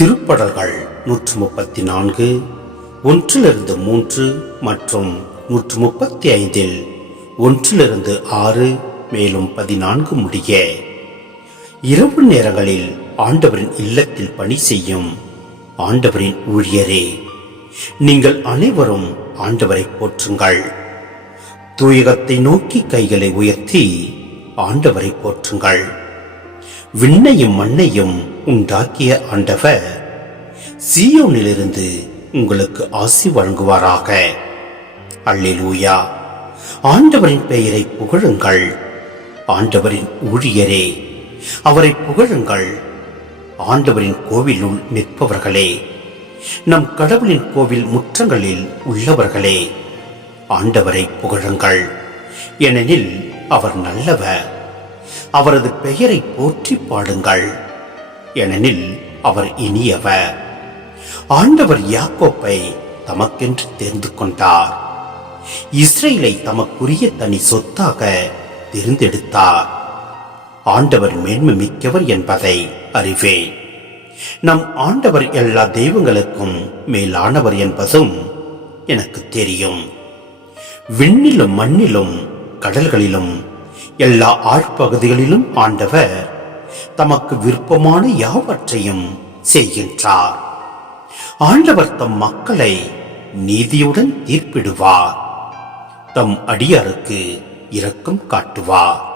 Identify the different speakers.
Speaker 1: திருப்படல்கள் நூற்று முப்பத்தி நான்கு ஒன்றிலிருந்து மூன்று மற்றும் நூற்று முப்பத்தி ஐந்தில் ஒன்றிலிருந்து ஆறு மேலும் பதினான்கு முடிய. இரவு நேரங்களில் ஆண்டவரின் இல்லத்தில் பணி செய்யும் ஆண்டவரின் ஊழியரே நீங்கள் அனைவரும் ஆண்டவரை போற்றுங்கள். தூயகத்தை நோக்கி கைகளை உயர்த்தி ஆண்டவரை போற்றுங்கள். விண்ணையும் மண்ணையும் உண்டாக்கிய ஆண்டவர் சியோனிலிருந்து உங்களுக்கு ஆசி வழங்குவாராக. அல்லேலூயா. ஆண்டவரின் பெயரை புகழுங்கள். ஆண்டவரின் ஊழியரே அவரை புகழுங்கள். ஆண்டவரின் கோவிலுள் நிற்பவர்களே நம் கடவுளின் கோவில் முற்றங்களில் உள்ளவர்களே ஆண்டவரை புகழுங்கள். ஏனெனில் அவர் நல்லவர். அவரது பெயரை போற்றி பாடுங்கள். ஏனெனில் அவர் இனியவர். ஆண்டவர் யாக்கோப்பை தமக்கென்று தேர்ந்து கொண்டார். இஸ்ரேலை தமக்குரிய தனி சொத்தாக தேர்ந்தெடுத்தார். ஆண்டவர் மேன்மை மிக்கவர் என்பதை அறிவேன். நம் ஆண்டவர் எல்லா தெய்வங்களுக்கும் மேலானவர் என்பதும் எனக்கு தெரியும். விண்ணிலும் மண்ணிலும் கடல்களிலும் எல்லா ஆழ்பகுதிகளிலும் ஆண்டவர் தமக்கு விருப்பமான யாவற்றையும் செய்கின்றார். ஆண்டவர் தம் மக்களை நீதியுடன் தீர்ப்பிடுவார். தம் அடியாருக்கு இரக்கம் காட்டுவார்.